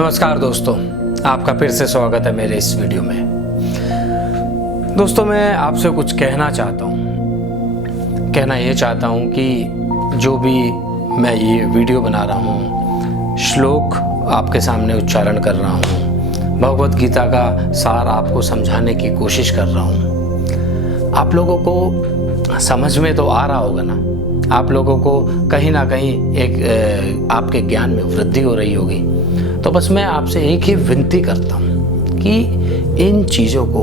नमस्कार दोस्तों, आपका फिर से स्वागत है मेरे इस वीडियो में। दोस्तों, मैं आपसे कुछ कहना चाहता हूँ। कहना ये चाहता हूँ कि जो भी मैं ये वीडियो बना रहा हूँ, श्लोक आपके सामने उच्चारण कर रहा हूँ, भगवत गीता का सार आपको समझाने की कोशिश कर रहा हूँ। आप लोगों को समझ में तो आ रहा होगा ना, आप लोगों को कहीं ना कहीं एक आपके ज्ञान में वृद्धि हो रही होगी। तो बस मैं आपसे एक ही विनती करता हूँ कि इन चीज़ों को,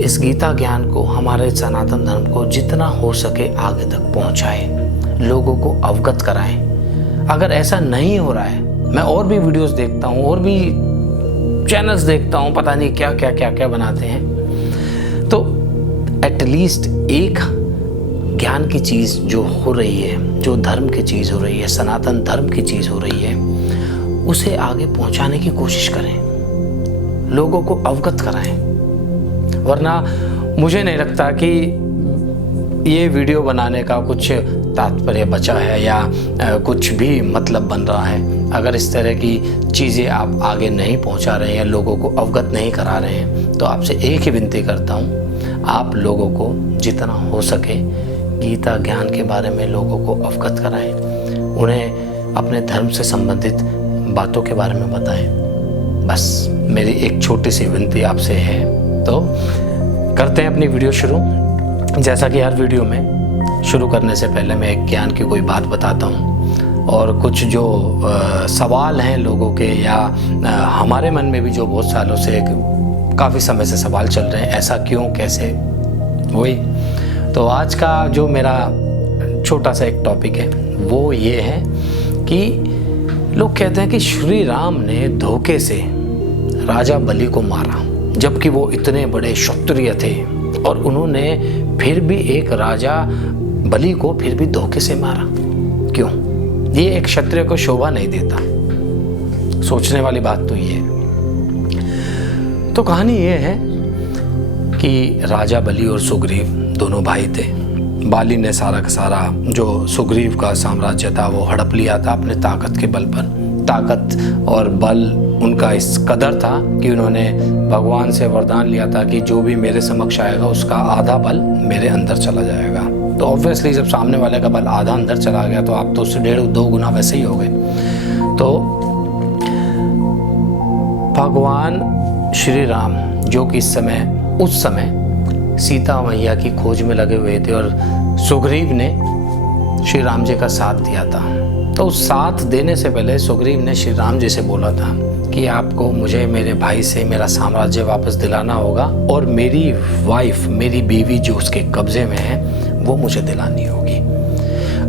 इस गीता ज्ञान को, हमारे सनातन धर्म को जितना हो सके आगे तक पहुँचाएं, लोगों को अवगत कराएं। अगर ऐसा नहीं हो रहा है, मैं और भी वीडियोस देखता हूँ, और भी चैनल्स देखता हूँ, पता नहीं क्या क्या क्या क्या बनाते हैं, तो एटलीस्ट एक ज्ञान की चीज़ जो हो रही है, जो धर्म की चीज़ हो रही है, सनातन धर्म की चीज़ हो रही है, उसे आगे पहुंचाने की कोशिश करें, लोगों को अवगत कराएं। वरना मुझे नहीं लगता कि ये वीडियो बनाने का कुछ तात्पर्य बचा है या कुछ भी मतलब बन रहा है। अगर इस तरह की चीज़ें आप आगे नहीं पहुंचा रहे हैं, लोगों को अवगत नहीं करा रहे हैं, तो आपसे एक ही विनती करता हूं, आप लोगों को जितना हो सके गीता ज्ञान के बारे में लोगों को अवगत कराएं, उन्हें अपने धर्म से संबंधित बातों के बारे में बताएं। बस मेरी एक छोटी सी विनती आपसे है। तो करते हैं अपनी वीडियो शुरू। जैसा कि हर वीडियो में शुरू करने से पहले मैं एक ज्ञान की कोई बात बताता हूँ, और कुछ जो सवाल हैं लोगों के, या हमारे मन में भी जो बहुत सालों से, काफ़ी समय से सवाल चल रहे हैं, ऐसा क्यों, कैसे, वही। तो आज का जो मेरा छोटा सा एक टॉपिक है वो ये है कि लोग कहते हैं कि श्री राम ने धोखे से राजा बलि को मारा, जबकि वो इतने बड़े क्षत्रिय थे, और उन्होंने फिर भी एक राजा बलि को फिर भी धोखे से मारा। क्यों? ये एक क्षत्रिय को शोभा नहीं देता। सोचने वाली बात तो ये है। तो कहानी ये है कि राजा बलि और सुग्रीव दोनों भाई थे। बाली ने सारा का सारा जो सुग्रीव का साम्राज्य था वो हड़प लिया था अपने ताकत के बल पर। ताकत और बल उनका इस कदर था कि उन्होंने भगवान से वरदान लिया था कि जो भी मेरे समक्ष आएगा उसका आधा बल मेरे अंदर चला जाएगा। तो ऑब्वियसली जब सामने वाले का बल आधा अंदर चला गया तो आप तो उससे 1.5-2 गुना वैसे ही हो गए। तो भगवान श्री राम जो कि उस समय सीता मैया की खोज में लगे हुए थे, और सुग्रीव ने श्री राम जी का साथ दिया था। तो उस साथ देने से पहले सुग्रीव ने श्री राम जी से बोला था कि आपको मुझे मेरे भाई से मेरा साम्राज्य वापस दिलाना होगा, और मेरी वाइफ, मेरी बीवी जो उसके कब्जे में है, वो मुझे दिलानी होगी।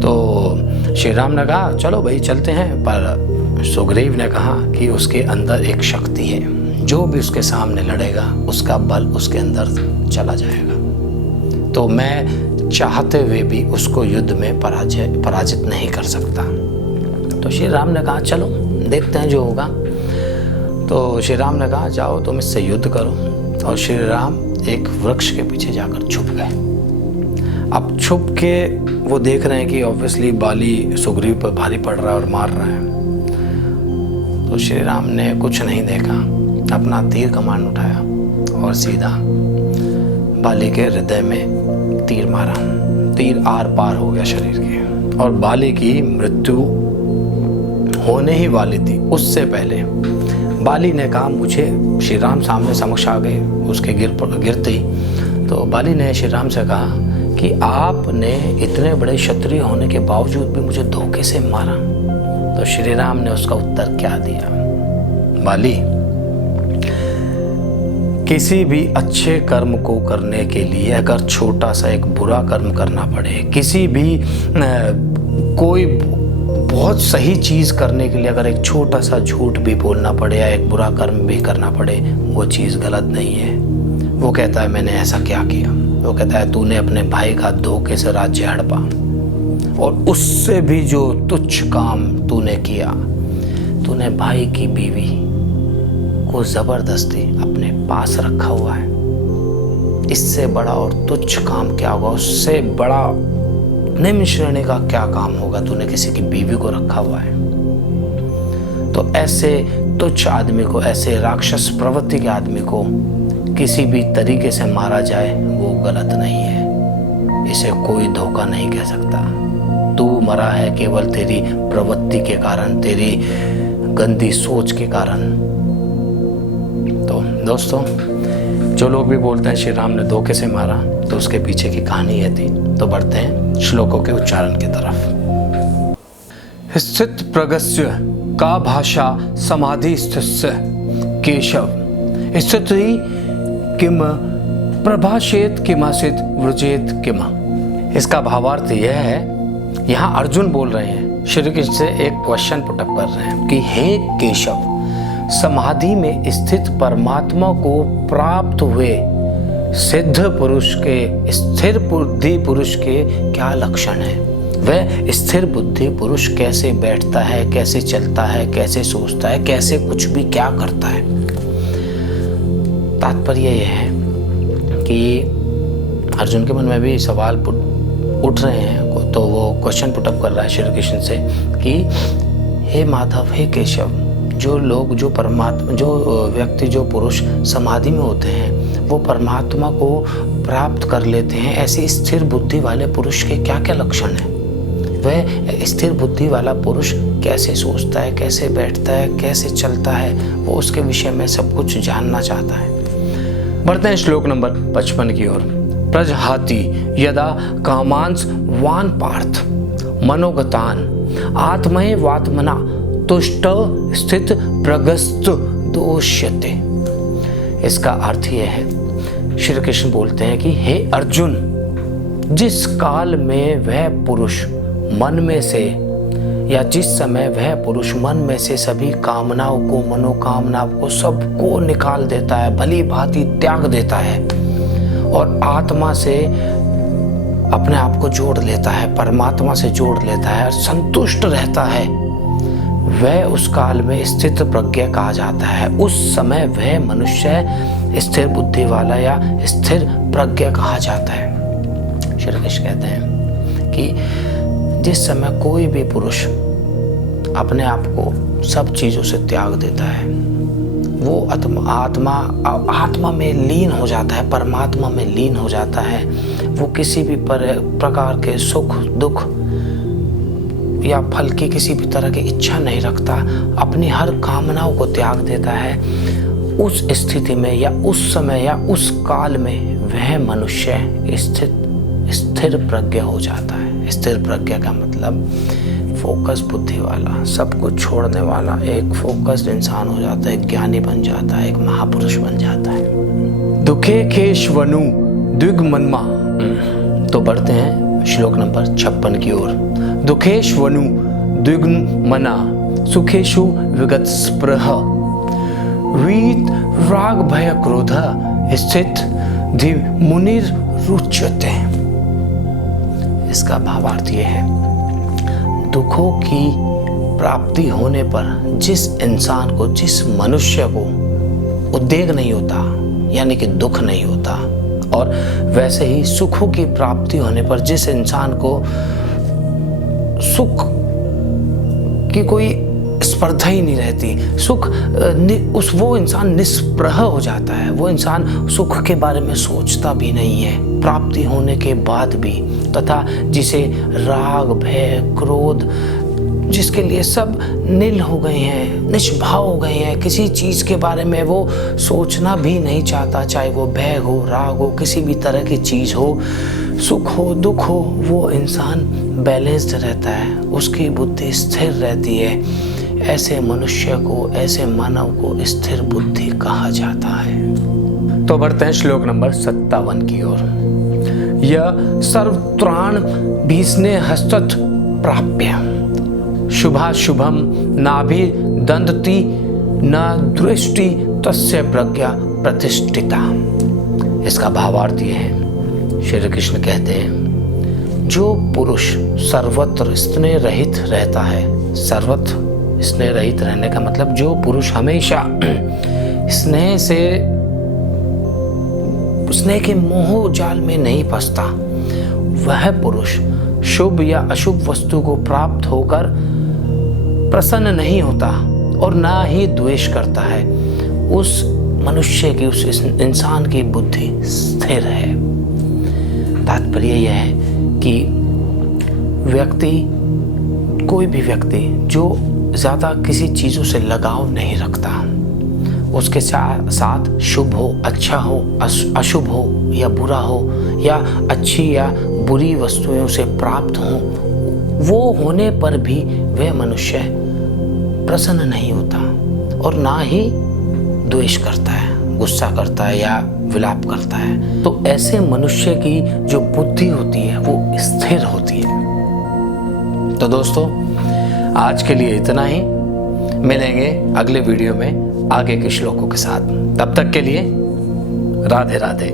तो श्री राम ने कहा चलो भाई चलते हैं, पर सुग्रीव ने कहा कि उसके अंदर एक शक्ति है, जो भी उसके सामने लड़ेगा उसका बल उसके अंदर चला जाएगा, तो मैं चाहते हुए भी उसको युद्ध में पराजित नहीं कर सकता। तो श्री राम ने कहा चलो देखते हैं जो होगा। तो श्री राम ने कहा जाओ तुम इससे युद्ध करो, और श्री राम एक वृक्ष के पीछे जाकर छुप गए। अब छुप के वो देख रहे हैं कि ऑब्वियसली बाली सुग्रीव पर भारी पड़ रहा है और मार रहा है। तो श्री राम ने कुछ नहीं देखा, अपना तीर कमान उठाया और सीधा बाली के हृदय में तीर मारा। तीर आर पार हो गया शरीर के, और बाली की मृत्यु होने ही वाली थी। उससे पहले बाली ने कहा मुझे, श्री राम सामने समक्ष आ गए उसके गिरते ही। तो बाली ने श्री राम से कहा कि आपने इतने बड़े क्षत्रिय होने के बावजूद भी मुझे धोखे से मारा। तो श्री राम ने उसका उत्तर क्या दिया? बाली, किसी भी अच्छे कर्म को करने के लिए अगर छोटा सा एक बुरा कर्म करना पड़े, किसी भी कोई बहुत सही चीज़ करने के लिए अगर एक छोटा सा झूठ भी बोलना पड़े या एक बुरा कर्म भी करना पड़े, वो चीज़ गलत नहीं है। वो कहता है मैंने ऐसा क्या किया? वो कहता है तूने अपने भाई का धोखे से राज्य हड़पा, और उससे भी जो तुच्छ काम तूने किया, तूने भाई की बीवी को ज़बरदस्ती अपने पास रखा हुआ है। इससे बड़ा और तुच्छ काम क्या होगा? उससे बड़ा निम्न श्रेणी का क्या काम होगा? तूने किसी की बीवी को रखा हुआ है। तो ऐसे तुच्छ आदमी को, ऐसे राक्षस प्रवृत्ति के आदमी को किसी भी तरीके से मारा जाए वो गलत नहीं है। इसे कोई धोखा नहीं कह सकता। तू मरा है केवल तेरी प्रवृत्ति के कारण, तेरी गंदी सोच के कारण। तो दोस्तों, जो लोग भी बोलते हैं श्री राम ने धोखे से मारा, तो उसके पीछे की कहानी ये थी। तो बढ़ते हैं श्लोकों के उच्चारण की तरफ। स्थित प्रगस्य का भाषा समाधि स्थिस्य केशव स्थिति किम प्रभाषेत किमासित व्रजेत किम। इसका भावार्थ यह है, यहाँ अर्जुन बोल रहे हैं, श्री कृष्ण से एक क्वेश्चन पुटअप कर रहे हैं कि हे केशव, समाधि में स्थित परमात्मा को प्राप्त हुए सिद्ध पुरुष के, स्थिर बुद्धि पुरुष के क्या लक्षण है? वह स्थिर बुद्धि पुरुष कैसे बैठता है, कैसे चलता है, कैसे सोचता है, कैसे कुछ भी क्या करता है? तात्पर्य यह है कि अर्जुन के मन में भी सवाल उठ रहे हैं, तो वो क्वेश्चन पुटअप कर रहा है श्री कृष्ण से कि हे माधव, हे केशव, जो लोग, जो परमात्मा, जो व्यक्ति, जो पुरुष समाधि में होते हैं वो परमात्मा को प्राप्त कर लेते हैं। ऐसी स्थिर बुद्धि वाले पुरुष के क्या क्या लक्षण हैं? वह स्थिर बुद्धि वाला पुरुष कैसे सोचता है, कैसे बैठता है, कैसे चलता है, वो उसके विषय में सब कुछ जानना चाहता है। बढ़ते हैं श्लोक नंबर 55 की ओर। प्रजहाति यदा कामांस वान पार्थ मनोगतान आत्मये वात्मना तुष्ट स्थित प्रगस्त दोष्यते। इसका अर्थ यह है, श्री कृष्ण बोलते हैं कि हे अर्जुन, जिस काल में वह पुरुष मन में से, या जिस समय वह पुरुष मन में से सभी कामनाओं को, मनोकामनाओं को, सबको निकाल देता है, भली भांति त्याग देता है और आत्मा से अपने आप को जोड़ लेता है, परमात्मा से जोड़ लेता है और संतुष्ट रहता है, वह उस काल में स्थित प्रज्ञ कहा जाता है। उस समय वह मनुष्य स्थिर बुद्धि वाला या स्थिर प्रज्ञ कहा जाता है। श्री कृष्ण कहते हैं कि जिस समय कोई भी पुरुष अपने आप को सब चीज़ों से त्याग देता है, वो आत्मा में लीन हो जाता है, परमात्मा में लीन हो जाता है। वो किसी भी प्रकार के सुख दुख या फल की किसी भी तरह की इच्छा नहीं रखता, अपनी हर कामनाओं को त्याग देता है। उस स्थिति में या उस समय या उस काल में वह मनुष्य स्थिर प्रज्ञ हो जाता है। स्थिर प्रज्ञ का मतलब फोकस बुद्धि वाला, सब कुछ छोड़ने वाला, एक फोकस्ड इंसान हो जाता है, ज्ञानी बन जाता है, एक महापुरुष बन जाता है। दुखे केशवनु द्विगमन्मा। तो बढ़ते हैं श्लोक नंबर 56 की ओर। दुखेशवनु द्विगमना सुखेशु विगत स्पृह वीत राग भय क्रोध स्थित धि मुनिर रुच्यते। इसका भावार्थ यह है, दुखों की प्राप्ति होने पर जिस इंसान को, जिस मनुष्य को उद्वेग नहीं होता, यानी कि दुख नहीं होता, और वैसे ही सुखों की प्राप्ति होने पर जिस इंसान को सुख की कोई स्पर्धा ही नहीं रहती, वो इंसान निस्पृह हो जाता है। वो इंसान सुख के बारे में सोचता भी नहीं है प्राप्ति होने के बाद भी, तथा जिसे राग भय क्रोध, जिसके लिए सब नील हो गए हैं, निष्भाव हो गए हैं, किसी चीज़ के बारे में वो सोचना भी नहीं चाहता, चाहे वो भय हो, राग हो, किसी भी तरह की चीज़ हो, सुख हो दुख हो, वो इंसान बैलेंस्ड रहता है, उसकी बुद्धि स्थिर रहती है। ऐसे मनुष्य को, ऐसे मानव को स्थिर बुद्धि कहा जाता है। तो बढ़ते हैं श्लोक नंबर 57 की ओर। यह सर्वत्राण भीष्णे हस्तत् प्राप्य शुभाशुभम नाभि दंडति न दृष्टि तस्य प्रज्ञा प्रतिष्ठिता। इसका भावार्थ यह है, श्री कृष्ण कहते हैं, जो पुरुष सर्वत्र स्नेह रहित रहता है, सर्वत्र स्नेह रहित रहने का मतलब जो पुरुष हमेशा स्नेह के मोह जाल में नहीं फंसता, वह पुरुष शुभ या अशुभ वस्तु को प्राप्त होकर प्रसन्न नहीं होता और ना ही द्वेष करता है, उस मनुष्य की, उस इंसान की बुद्धि स्थिर है। तात्पर्य यह है कि कोई भी व्यक्ति जो ज़्यादा किसी चीज़ों से लगाव नहीं रखता, उसके साथ शुभ हो, अच्छा हो, अशुभ हो या बुरा हो, या अच्छी या बुरी वस्तुओं से प्राप्त हो, वो होने पर भी वह मनुष्य प्रसन्न नहीं होता और ना ही द्वेष करता है, गुस्सा करता है या विलाप करता है। तो ऐसे मनुष्य की जो बुद्धि होती है वो स्थिर होती है। तो दोस्तों, आज के लिए इतना ही। मिलेंगे अगले वीडियो में आगे के श्लोकों के साथ। तब तक के लिए राधे राधे।